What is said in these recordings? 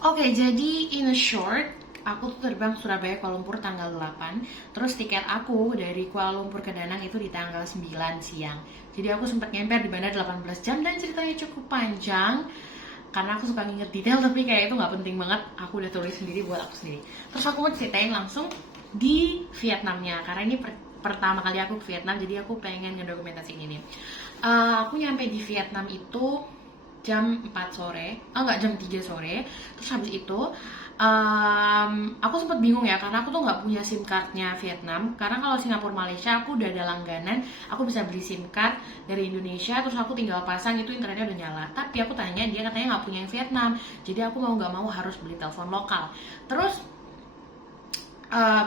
Oke, jadi in a short, aku tuh terbang Surabaya Kuala Lumpur tanggal 8. Terus tiket aku dari Kuala Lumpur ke Danang itu di tanggal 9 siang. Jadi aku sempat nyamper di bandara 18 jam dan ceritanya cukup panjang. Karena aku suka nginget detail tapi kayak itu nggak penting banget. Aku udah tulis sendiri buat aku sendiri. Terus aku mau ceritain langsung di Vietnamnya. Karena ini pertama kali aku ke Vietnam, jadi aku pengen ngedokumentasiin ini. Aku nyampe di Vietnam itu jam 4 sore, enggak, jam 3 sore. Terus habis itu aku sempat bingung ya, karena aku tuh nggak punya SIM cardnya Vietnam. Karena kalau Singapura Malaysia aku udah ada langganan, aku bisa beli SIM card dari Indonesia, terus aku tinggal pasang itu internetnya udah nyala. Tapi aku tanya, dia katanya nggak punya yang Vietnam, jadi aku mau nggak mau harus beli telepon lokal. Terus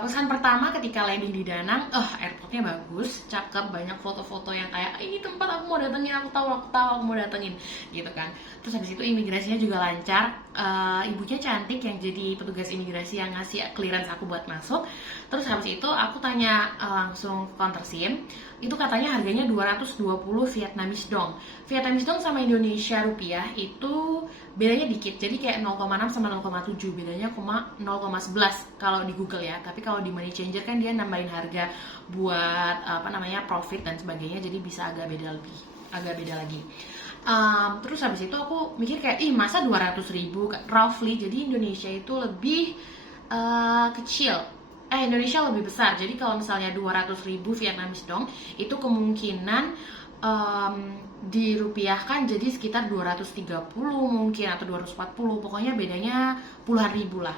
pesan pertama ketika landing di Danang, airportnya bagus, cakep, banyak foto-foto yang kayak ini tempat aku mau datengin, aku tahu aku mau datengin, gitu kan. Terus habis itu imigrasinya juga lancar, ibunya cantik yang jadi petugas imigrasi yang ngasih clearance aku buat masuk. Terus habis itu aku tanya langsung ke counter SIM, itu katanya harganya 220 Vietnamese dong. Vietnamese dong sama Indonesia rupiah itu bedanya dikit, jadi kayak 0,6 sama 0,7, bedanya 0,11 kalau di Google ya. Tapi kalau di Money Changer kan dia nambahin harga buat apa namanya profit dan sebagainya, jadi bisa agak beda lagi. Terus habis itu aku mikir kayak masa 200.000 roughly, jadi Indonesia itu lebih kecil, Indonesia lebih besar. Jadi kalau misalnya 200.000 Vietnamese dong itu kemungkinan um, dirupiahkan jadi sekitar 230 mungkin atau 240, pokoknya bedanya puluhan ribu lah.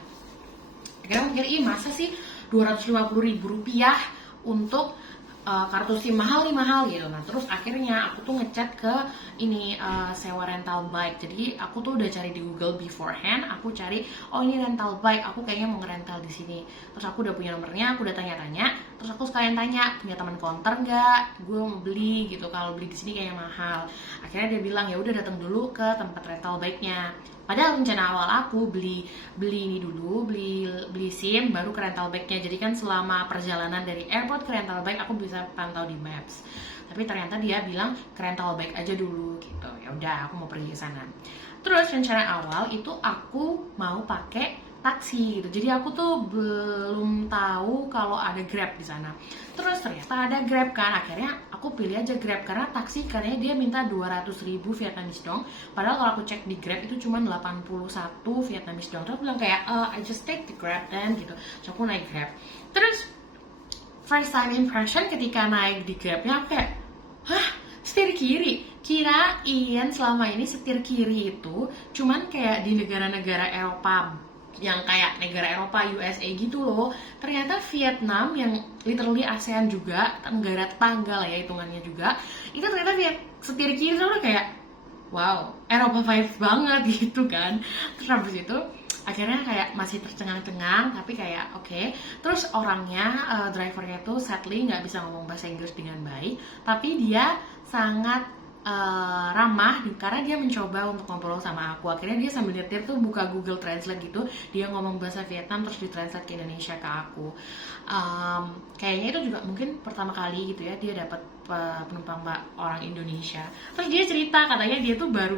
Akhirnya mikir, masa sih 250.000 rupiah untuk kartu SIM mahal nih, mahal gitu. Nah terus akhirnya aku tuh ngechat ke ini sewa rental bike. Jadi aku tuh udah cari di Google beforehand, aku cari ini rental bike, aku kayaknya mau ngerental di sini. Terus aku udah punya nomornya, aku udah tanya-tanya. Terus aku sekalian tanya, punya teman konter nggak? Gue mau beli gitu, kalau beli di sini kayaknya mahal. Akhirnya dia bilang ya udah datang dulu ke tempat rental bike-nya. Padahal rencana awal aku beli ini dulu, beli SIM baru ke rental bike-nya. Jadi kan selama perjalanan dari airport ke rental bike aku bisa pantau di Maps. Tapi ternyata dia bilang ke rental bike aja dulu gitu. Ya udah, aku mau pergi ke sana. Terus rencana awal itu aku mau pakai taksi gitu. Jadi aku tuh belum tahu kalau ada Grab di sana. Terus ternyata ada Grab kan. Akhirnya aku pilih aja Grab karena taksi katanya dia minta 200.000 Vietnamese dong. Padahal kalau aku cek di Grab itu cuma 81 Vietnamese dong. Terus aku bilang kayak I just take the Grab then gitu. So aku naik Grab. Terus first time impression ketika naik di Grabnya aku kayak, setir kiri. Kirain selama ini setir kiri itu cuman kayak di negara-negara Eropa, yang kayak negara Eropa, USA gitu loh. Ternyata Vietnam yang literally ASEAN juga, negara tetangga lah ya hitungannya juga, itu ternyata setir kiri tuh kayak wow, Eropa vibes banget gitu kan. Terus habis itu akhirnya kayak masih tercengang-cengang tapi kayak oke. Terus orangnya, drivernya tuh sadly nggak bisa ngomong bahasa Inggris dengan baik, tapi dia sangat ramah karena dia mencoba untuk ngobrol sama aku. Akhirnya dia sambil nyetir tuh buka Google Translate gitu, dia ngomong bahasa Vietnam terus ditranslate ke Indonesia ke aku. Kayaknya itu juga mungkin pertama kali gitu ya dia dapat penumpang orang Indonesia. Terus dia cerita katanya dia tuh baru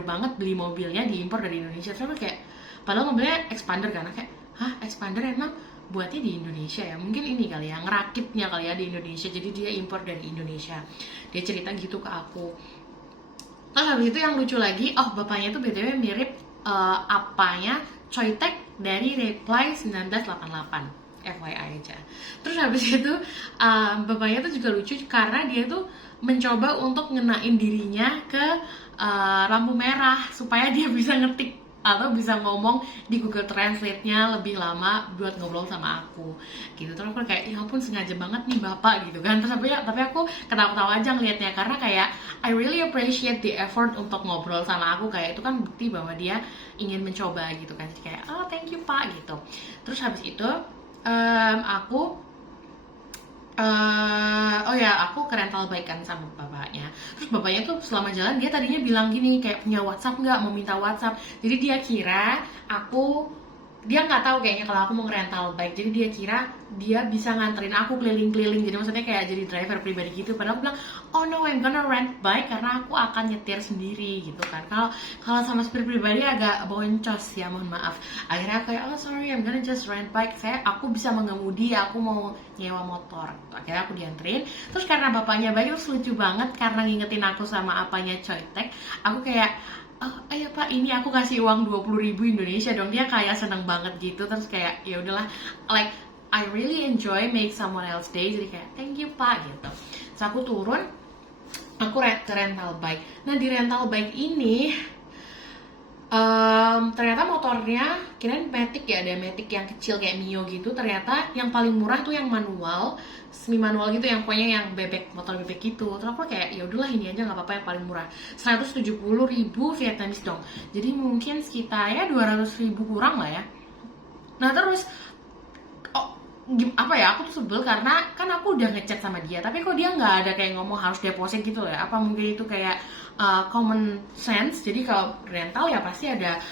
banget beli mobilnya diimpor dari Indonesia. Terus kayak padahal mobilnya expander kan, kayak expander emang buatnya di Indonesia ya, mungkin ini kali ya, ngerakitnya kali ya di Indonesia, jadi dia impor dari Indonesia. Dia cerita gitu ke aku. Terus habis itu yang lucu lagi, bapaknya tuh btw mirip apanya Choi Taek dari Reply 1988, FYI aja. Terus habis itu bapaknya tuh juga lucu karena dia tuh mencoba untuk ngenain dirinya ke lampu merah supaya dia bisa ngetik atau bisa ngomong di Google Translate-nya lebih lama buat ngobrol sama aku gitu. Terus aku kayak ya ampun, sengaja banget nih bapak gitu kan. Terus tapi aku ketawa-ketawa aja ngelihatnya karena kayak I really appreciate the effort untuk ngobrol sama aku. Kayak itu kan bukti bahwa dia ingin mencoba gitu kan. Jadi kayak thank you pak gitu. Terus habis itu aku aku ke rental bike kan sama bapaknya. Terus bapaknya tuh selama jalan dia tadinya bilang gini, kayak punya WhatsApp nggak, mau minta WhatsApp. Jadi dia kira aku dia nggak tahu kayaknya kalau aku mau ngerental bike, jadi dia kira dia bisa nganterin aku keliling-keliling, jadi maksudnya kayak jadi driver pribadi gitu. Padahal aku bilang, oh no, I'm gonna rent bike karena aku akan nyetir sendiri gitu kan. Kalau kalau sama supir pribadi agak boncos ya, mohon maaf. Akhirnya aku kayak, oh sorry, I'm gonna just rent bike, aku bisa mengemudi, aku mau nyewa motor. Akhirnya aku dianterin. Terus karena bapaknya baik, terus lucu banget karena ngingetin aku sama apanya Coytek, aku kayak, oh ayo pak, ini aku kasih uang 20.000 Indonesia dong. Dia kayak seneng banget gitu. Terus kayak ya udahlah, like I really enjoy make someone else day, jadi kayak thank you pak gitu. Terus aku turun, aku ke rental bike. Nah di rental bike ini ternyata motornya, kirain Matic ya, ada Matic yang kecil kayak Mio gitu. Ternyata yang paling murah tuh yang manual, semi manual gitu, yang pokoknya yang bebek, motor bebek gitu. Terus aku kayak ya udahlah ini aja nggak apa-apa yang paling murah, 170.000 Vietnamese dong. Jadi mungkin sekitar ya 200.000 kurang lah ya. Nah terus apa ya, aku tuh sebel karena kan aku udah ngechat sama dia, tapi kok dia nggak ada kayak ngomong harus deposit gitu ya. Apa mungkin itu kayak common sense, jadi kalau rental ya pasti ada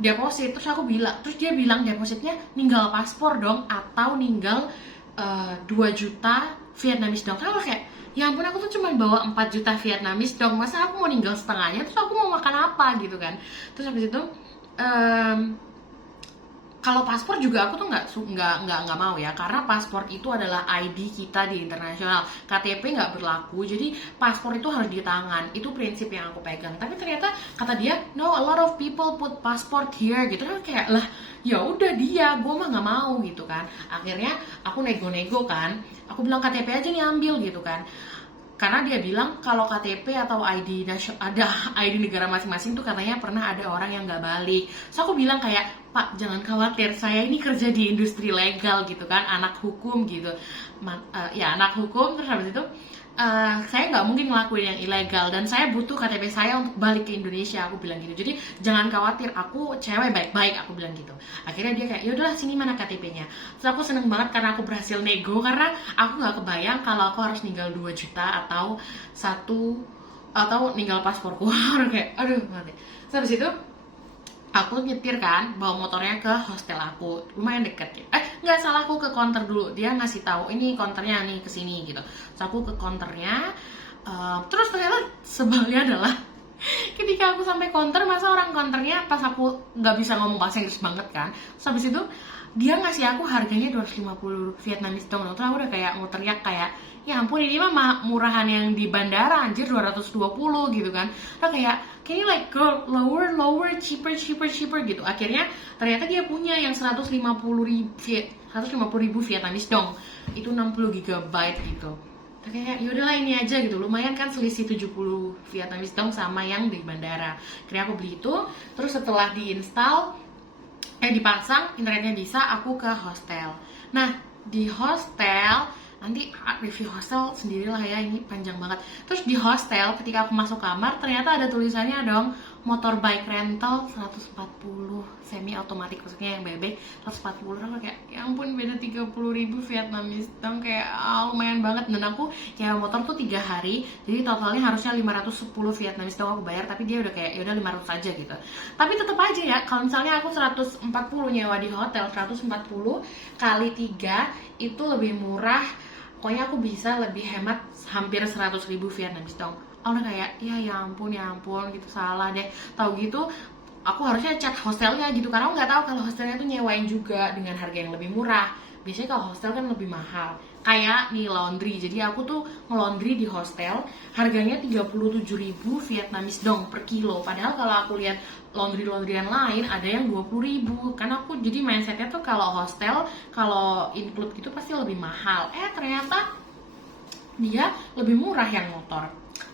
deposit. Terus dia bilang depositnya ninggal paspor dong, atau ninggal 2 juta Vietnamese dong. Terus aku kayak, ya ampun, aku tuh cuma bawa 4 juta Vietnamese dong, masa aku mau ninggal setengahnya, terus aku mau makan apa gitu kan. Terus habis itu kalau paspor juga aku tuh nggak mau ya, karena paspor itu adalah ID kita di internasional, KTP nggak berlaku, jadi paspor itu harus di tangan, itu prinsip yang aku pegang. Tapi ternyata kata dia, no, a lot of people put passport here gitu kan. Kayak lah, ya udah dia, gue mah nggak mau gitu kan. Akhirnya aku nego-nego kan, aku bilang KTP aja nih ambil gitu kan, karena dia bilang kalau KTP atau ada ID negara masing-masing tuh katanya pernah ada orang yang nggak balik. So aku bilang kayak, Pak jangan khawatir, saya ini kerja di industri legal gitu kan, anak hukum gitu. Ya anak hukum. Terus habis itu saya nggak mungkin ngelakuin yang ilegal, dan saya butuh KTP saya untuk balik ke Indonesia, aku bilang gitu. Jadi jangan khawatir, aku cewek baik-baik, aku bilang gitu. Akhirnya dia kayak, yaudahlah sini mana KTP-nya. Terus aku seneng banget karena aku berhasil nego, karena aku nggak kebayang kalau aku harus ninggal 2 juta atau ninggal pasporku. Kayak aduh mati. Terus habis itu aku nyetir kan, bawa motornya ke hostel aku, lumayan deket ya. Nggak salah, aku ke counter dulu, dia ngasih tahu ini counternya nih, kesini gitu. Terus aku ke counternya, terus ternyata sebelnya adalah ketika aku sampai counter, masa orang counternya pas aku nggak bisa ngomong bahasa Inggris banget kan. Terus habis itu dia ngasih aku harganya 250 Vietnamese dong. Terus aku udah kayak mau teriak kayak, ya ampun ini mah murahan yang di bandara anjir, 220 gitu kan. Terus kayak, can you like go lower, cheaper gitu. Akhirnya ternyata dia punya yang 150.000 Vietnamese dong, itu 60 GB gitu. Kayak yaudahlah ini aja gitu, lumayan kan selisih 70 Vietnamese dong sama yang di bandara. Akhirnya aku beli itu. Terus setelah dipasang internetnya bisa, aku ke hostel. Nah di hostel, nanti review hostel sendirilah ya, ini panjang banget. Terus di hostel ketika aku masuk kamar, ternyata ada tulisannya dong, motor bike rental 140 semi otomatis, maksudnya yang bebek 140. Aku kayak ya ampun, beda 30.000 Vietnamese dong, kayak lumayan banget. Dan aku ya motor tuh 3 hari, jadi totalnya harusnya 510 Vietnamese dong aku bayar, tapi dia udah kayak ya udah 500 aja gitu. Tapi tetap aja ya, kalau misalnya aku 140 nyewa di hotel, 140 kali 3 itu lebih murah. Pokoknya aku bisa lebih hemat hampir 100.000 Vietnamese dong. Aku udah kayak ya ampun gitu, salah deh. Tahu gitu aku harusnya chat hostelnya gitu, karena aku nggak tahu kalau hostelnya tuh nyewain juga dengan harga yang lebih murah. Biasanya kalau hostel kan lebih mahal. Kayak nih laundry, jadi aku tuh nge-laundry di hostel harganya 37.000 Vietnamese dong per kilo. Padahal kalau aku lihat laundryan lain ada yang 20.000. Karena aku jadi mindsetnya tuh kalau hostel, kalau include gitu pasti lebih mahal. Ternyata dia lebih murah yang motor.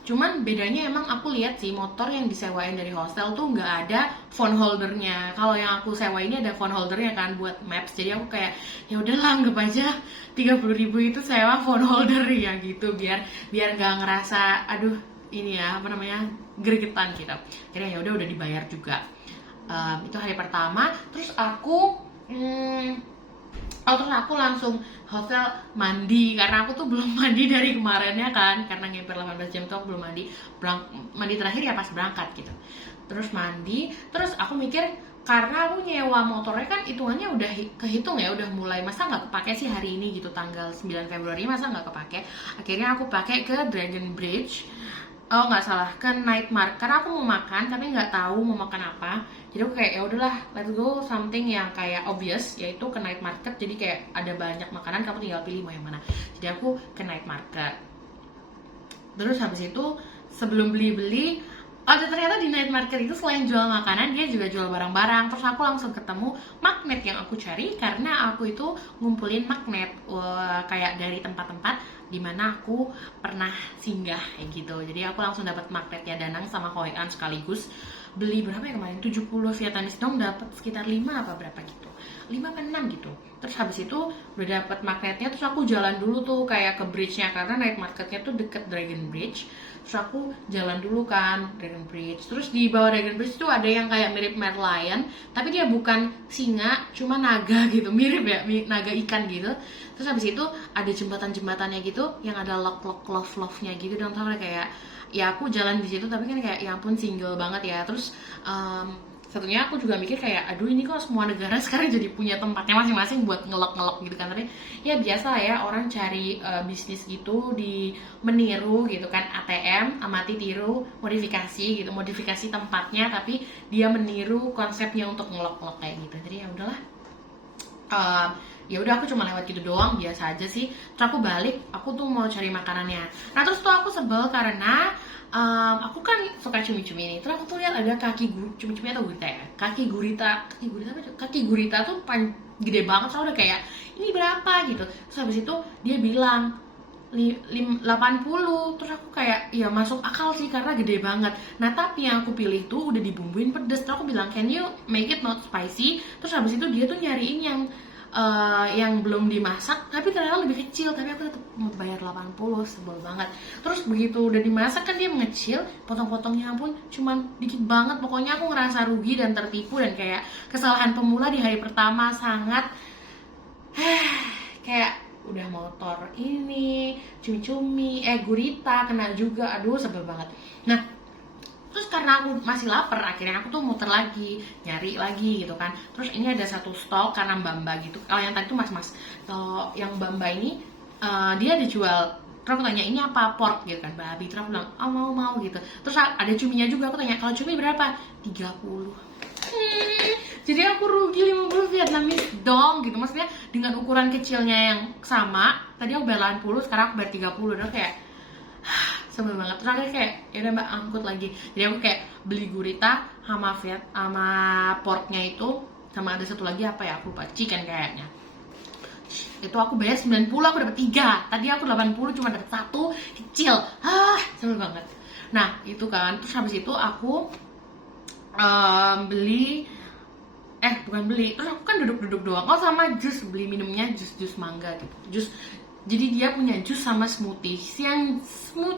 Cuman bedanya emang aku lihat sih, motor yang disewain dari hostel tuh nggak ada phone holdernya. Kalau yang aku sewa ini ada phone holdernya kan buat maps. Jadi aku kayak ya udahlah, anggap aja 30.000 itu sewa phone holder ya gitu, biar nggak ngerasa aduh ini ya apa namanya gregetan gitu. Akhirnya ya udah dibayar juga. Itu hari pertama. Terus aku langsung hotel mandi, karena aku tuh belum mandi dari kemarinnya kan, karena ngemper 18 jam tuh aku belum mandi. Mandi terakhir ya pas berangkat gitu. Terus mandi, terus aku mikir karena aku nyewa motornya kan hitungannya udah kehitung ya, udah mulai, masa nggak kepake sih hari ini gitu, tanggal 9 Februari masa nggak kepake. Akhirnya aku pakai ke Dragon Bridge, oh nggak salah, ke Night Market, karena aku mau makan tapi nggak tahu mau makan apa. Jadi aku kayak ya udahlah, let's go something yang kayak obvious, yaitu ke Night Market. Jadi kayak ada banyak makanan, kamu tinggal pilih mau yang mana. Jadi aku ke Night Market. Terus habis itu sebelum beli-beli, ternyata di night market itu selain jual makanan, dia juga jual barang-barang. Terus aku langsung ketemu magnet yang aku cari, karena aku itu ngumpulin magnet kayak dari tempat-tempat dimana aku pernah singgah kayak gitu. Jadi aku langsung dapat magnetnya Danang sama Hoi An sekaligus. Beli berapa ya kemarin? 70 Vietnamese dong, dapat sekitar 5 apa berapa gitu. 5 apa 6 gitu. Terus habis itu udah dapat magnetnya, terus aku jalan dulu tuh kayak ke bridge-nya, karena night marketnya tuh deket Dragon Bridge. Terus aku jalan dulu kan Dragon Bridge. Terus di bawah Dragon Bridge tuh ada yang kayak mirip merlion, tapi dia bukan singa, cuma naga gitu, mirip ya, naga ikan gitu. Terus habis itu ada jembatan-jembatannya gitu yang ada lock love-nya gitu, dan kayak ya aku jalan di situ tapi kan kayak ya ampun single banget ya. Terus satunya aku juga mikir kayak aduh ini kok semua negara sekarang jadi punya tempatnya masing-masing buat ngelok gitu kan. Tapi ya biasa lah ya, orang cari bisnis gitu di meniru gitu kan, ATM amati tiru modifikasi gitu, modifikasi tempatnya tapi dia meniru konsepnya untuk ngelok kayak gitu. Jadi ya udahlah, ya udah aku cuma lewat gitu doang, biasa aja sih. Terus aku balik, aku tuh mau cari makanannya. Nah terus tuh aku sebel karena aku kan suka cumi-cumi ini. Terus aku tuh lihat ada cumi-cumi atau gurita ya, kaki gurita tuh gede banget. Soalnya udah kayak ini berapa gitu. Terus habis itu dia bilang 80. Terus aku kayak ya masuk akal sih karena gede banget. Nah tapi yang aku pilih tuh udah dibumbuin pedes. Terus aku bilang can you make it not spicy. Terus habis itu dia tuh nyariin yang belum dimasak tapi ternyata lebih kecil, tapi aku tetap mau bayar 80, sebel banget. Terus begitu udah dimasak kan dia mengecil, potong-potongnya pun cuman dikit banget. Pokoknya aku ngerasa rugi dan tertipu, dan kayak kesalahan pemula di hari pertama sangat kayak udah motor ini cumi-cumi gurita kena juga, aduh sebel banget. Nah terus karena aku masih lapar, akhirnya aku tuh muter lagi, nyari lagi gitu kan. Terus ini ada satu stall karena mbak-mbak gitu. Kalau yang tadi tuh mas-mas, kalau yang mbak-mbak ini dia dijual. Terus aku tanya ini apa, pork gitu kan, babi. Terus aku bilang mau gitu. Terus ada cuminya juga, aku tanya kalau cumi berapa, 30. Jadi aku rugi 50 Vietnamese dong gitu. Maksudnya dengan ukuran kecilnya yang sama, tadi aku bayar 80, sekarang aku bayar 30. Dan kayak sebel banget. Terus akhirnya kayak ya udah mbak angkut lagi. Jadi aku kayak beli gurita sama porknya itu, sama ada satu lagi apa ya aku lupa, chicken kayaknya. Itu aku bayar 90, aku dapat 3. Tadi aku 80 cuma dapat 1 kecil. Sebel banget. Nah itu kan, terus habis itu aku beli bukan beli, terus aku kan duduk doang. Sama jus, beli minumnya jus mangga gitu. Jadi dia punya jus sama smoothie.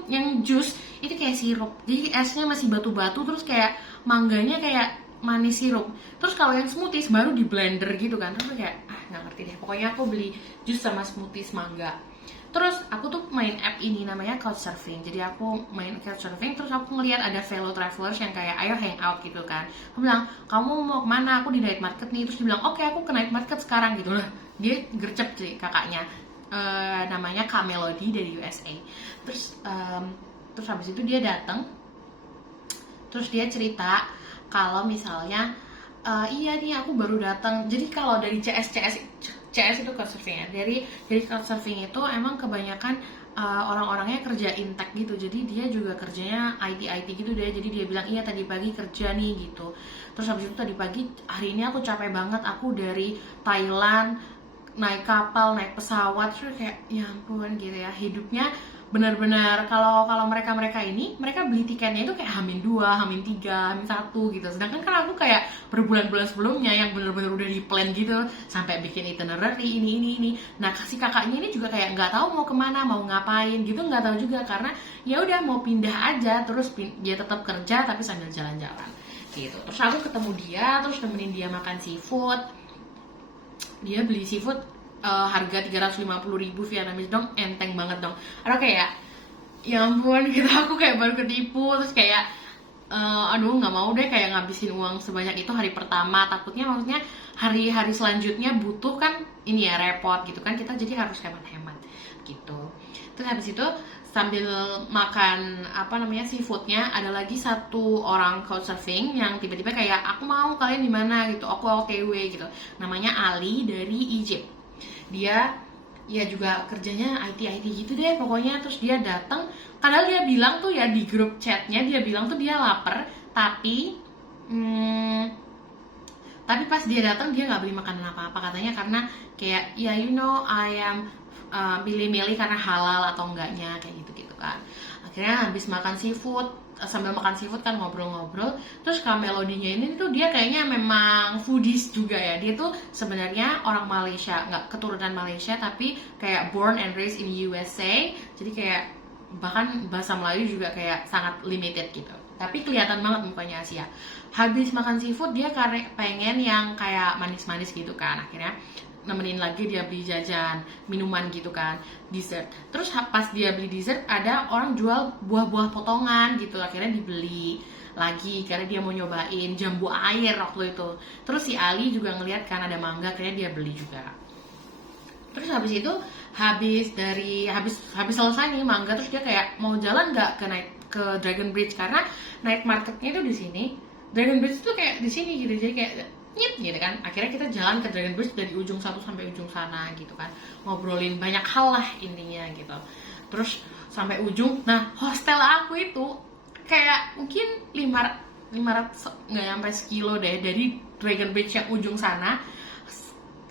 Yang jus itu kayak sirup, jadi esnya masih batu-batu, terus kayak mangganya kayak manis sirup. Terus kalau yang smoothies baru di blender gitu kan. Terus kayak nggak ngerti deh. Pokoknya aku beli jus sama smoothies mangga. Terus aku tuh main app ini namanya Couchsurfing. Jadi aku main Couchsurfing, terus aku ngeliat ada fellow travelers yang kayak ayo hangout gitu kan. Aku bilang kamu mau kemana, aku di night market nih. Terus dia bilang oke, aku ke night market sekarang gitu lah. Dia gercep sih kakaknya, namanya Kak Melody dari USA. Terus habis itu dia datang, terus dia cerita kalau misalnya iya nih aku baru datang. Jadi kalau dari CS itu Couchsurfing ya. Dari Couchsurfing itu emang kebanyakan orang-orangnya kerja intek gitu. Jadi dia juga kerjanya IT gitu deh. Jadi dia bilang iya tadi pagi kerja nih gitu. Terus habis itu tadi pagi, hari ini aku capek banget. Aku dari Thailand naik kapal, naik pesawat, terus kayak ya ampun gitu ya. Hidupnya benar-benar kalau mereka ini, mereka beli tiketnya itu kayak H-2, H-3, H-1 gitu. Sedangkan kan aku kayak berbulan-bulan sebelumnya yang benar-benar udah di plan gitu, sampai bikin itinerary ini. Nah si kakaknya ini juga kayak nggak tahu mau kemana, mau ngapain gitu, nggak tahu juga, karena ya udah mau pindah aja, terus dia tetap kerja tapi sambil jalan-jalan gitu. Terus aku ketemu dia, terus nemenin dia makan seafood. Dia beli seafood harga 350.000 Vietnamese dong, enteng banget dong. Karena kayak ya ampun gitu, aku kayak baru ketipu. Terus kayak aduh nggak mau deh kayak ngabisin uang sebanyak itu hari pertama, takutnya maksudnya hari-hari selanjutnya butuh kan ini ya repot gitu kan, kita jadi harus hemat-hemat gitu. Terus habis itu sambil makan apa namanya seafoodnya, ada lagi satu orang couchsurfing yang tiba-tiba kayak aku mau kalian di mana gitu, aku OTW gitu, namanya Ali dari Egypt. Dia ya juga kerjanya IT gitu deh pokoknya. Terus dia datang, padahal dia bilang tuh ya di grup chatnya dia bilang tuh dia lapar, tapi tapi pas dia datang dia nggak beli makanan apa-apa katanya, karena kayak ya you know I am milih-milih karena halal atau enggaknya kayak gitu-gitu kan. Akhirnya habis makan seafood, sambil makan seafood kan ngobrol-ngobrol, terus Kak Melodinya ini tuh dia kayaknya memang foodies juga ya. Dia tuh sebenarnya orang Malaysia, nggak keturunan Malaysia tapi kayak born and raised in USA, jadi kayak bahkan bahasa Melayu juga kayak sangat limited gitu, tapi kelihatan banget mukanya Asia. Habis makan seafood dia karena pengen yang kayak manis-manis gitu kan, akhirnya nemenin lagi dia beli jajan, minuman gitu kan, dessert. Terus pas dia beli dessert ada orang jual buah-buah potongan gitu, akhirnya dibeli lagi karena dia mau nyobain jambu air waktu itu. Terus si Ali juga ngeliat kan ada mangga, akhirnya dia beli juga. Terus habis itu habis selesai nih mangga, terus dia kayak mau jalan nggak ke Dragon Bridge karena night marketnya itu di sini. Dragon Bridge itu kayak di sini gitu, jadi kayak nyip gitu kan. Akhirnya kita jalan ke Dragon Bridge dari ujung satu sampai ujung sana gitu kan, ngobrolin banyak hal lah intinya gitu. Terus sampai ujung, nah hostel aku itu kayak mungkin 500 nggak nyampe sekilo deh dari Dragon Bridge yang ujung sana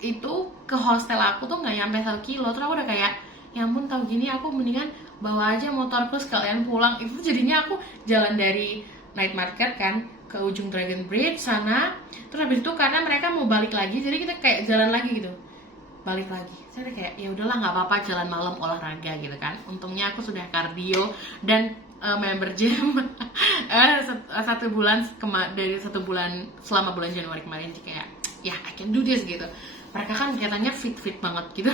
itu ke hostel aku tuh nggak nyampe 1 kilo. Terus aku udah kayak ya ampun, tahu gini aku mendingan bawa aja motorku sekalian pulang. Itu jadinya aku jalan dari night market kan ke ujung Dragon Bridge sana. Terus habis itu karena mereka mau balik lagi, jadi kita kayak jalan lagi gitu, balik lagi. Saya kayak ya udahlah nggak apa-apa, jalan malam olahraga gitu kan. Untungnya aku sudah kardio dan member gym 1 bulan dari 1 bulan selama bulan Januari kemarin, jadi kayak ya I can do this gitu. Mereka kan kelihatannya fit banget gitu.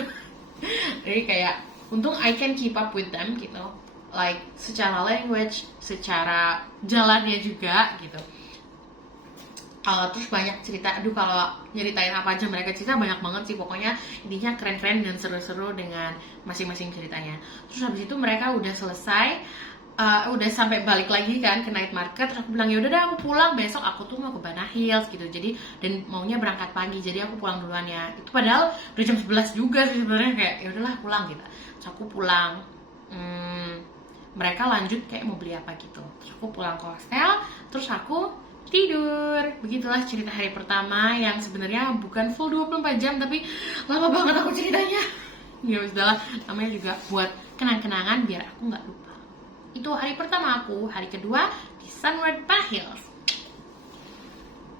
Jadi kayak untung I can keep up with them gitu, like secara language, secara jalannya juga gitu. Terus banyak cerita, aduh kalau nyeritain apa aja mereka cerita banyak banget sih, pokoknya intinya keren-keren dan seru-seru dengan masing-masing ceritanya. Terus habis itu mereka udah selesai, udah sampai balik lagi kan ke night market. Terus aku bilang ya udah deh aku pulang, besok aku tuh mau ke Banana Hills gitu, jadi dan maunya berangkat pagi, jadi aku pulang duluan ya. Itu padahal udah jam 11 juga sih sebenarnya, kayak ya udahlah pulang gitu. Terus aku pulang, mereka lanjut kayak mau beli apa gitu. Terus aku pulang ke hostel, terus aku tidur. Begitulah cerita hari pertama yang sebenarnya bukan full 24 jam tapi lama banget aku ceritanya. Ya udahlah, namanya juga buat kenang-kenangan biar aku nggak lupa. Itu hari pertama aku. Hari kedua di Sunward Banana Hills.